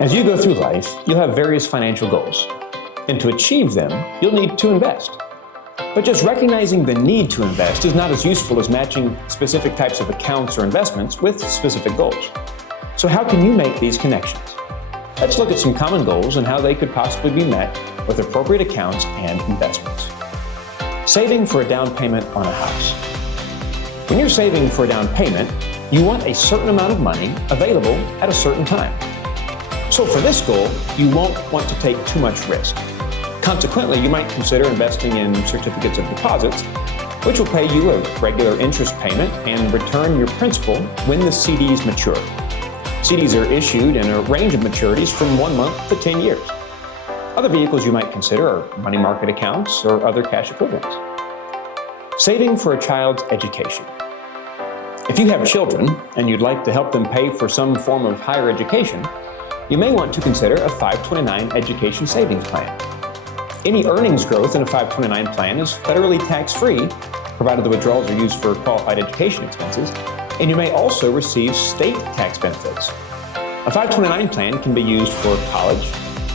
As you go through life, you'll have various financial goals. And to achieve them, you'll need to invest. But just recognizing the need to invest is not as useful as matching specific types of accounts or investments with specific goals. So how can you make these connections? Let's look at some common goals and how they could possibly be met with appropriate accounts and investments. Saving for a down payment on a house. When you're saving for a down payment, you want a certain amount of money available at a certain time. So for this goal, you won't want to take too much risk. Consequently, you might consider investing in certificates of deposits, which will pay you a regular interest payment and return your principal when the CDs mature. CDs are issued in a range of maturities from 1 month to 10 years. Other vehicles you might consider are money market accounts or other cash equivalents. Saving for a child's education. If you have children and you'd like to help them pay for some form of higher education, you may want to consider a 529 education savings plan. Any earnings growth in a 529 plan is federally tax-free, provided the withdrawals are used for qualified education expenses, and you may also receive state tax benefits. A 529 plan can be used for college,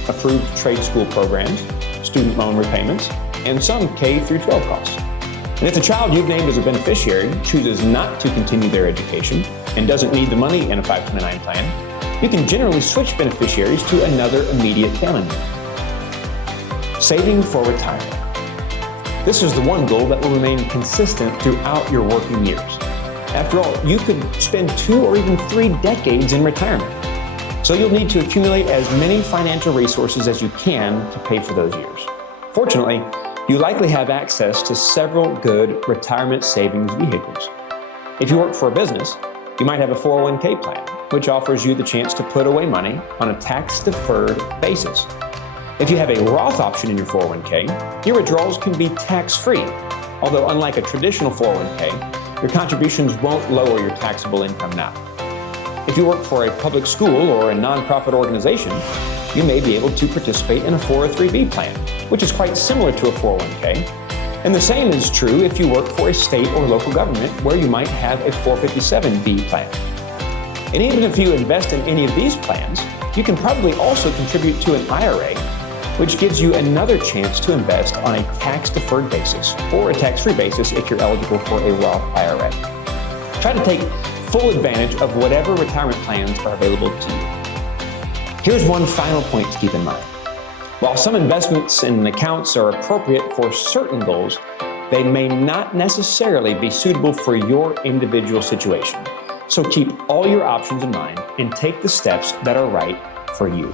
approved trade school programs, student loan repayments, and some K through 12 costs. And if the child you've named as a beneficiary chooses not to continue their education and doesn't need the money in a 529 plan, you can generally switch beneficiaries to another immediate family member. Saving for retirement. This is the one goal that will remain consistent throughout your working years. After all, you could spend 2 or even 3 decades in retirement. So you'll need to accumulate as many financial resources as you can to pay for those years. Fortunately, you likely have access to several good retirement savings vehicles. If you work for a business, you might have a 401k plan, which offers you the chance to put away money on a tax-deferred basis. If you have a Roth option in your 401k, your withdrawals can be tax-free, although unlike a traditional 401k, your contributions won't lower your taxable income now. If you work for a public school or a nonprofit organization, you may be able to participate in a 403b plan, which is quite similar to a 401k. And the same is true if you work for a state or local government where you might have a 457b plan. And even if you invest in any of these plans, you can probably also contribute to an IRA, which gives you another chance to invest on a tax-deferred basis or a tax-free basis if you're eligible for a Roth IRA. Try to take full advantage of whatever retirement plans are available to you. Here's one final point to keep in mind. While some investments and accounts are appropriate for certain goals, they may not necessarily be suitable for your individual situation. So keep all your options in mind and take the steps that are right for you.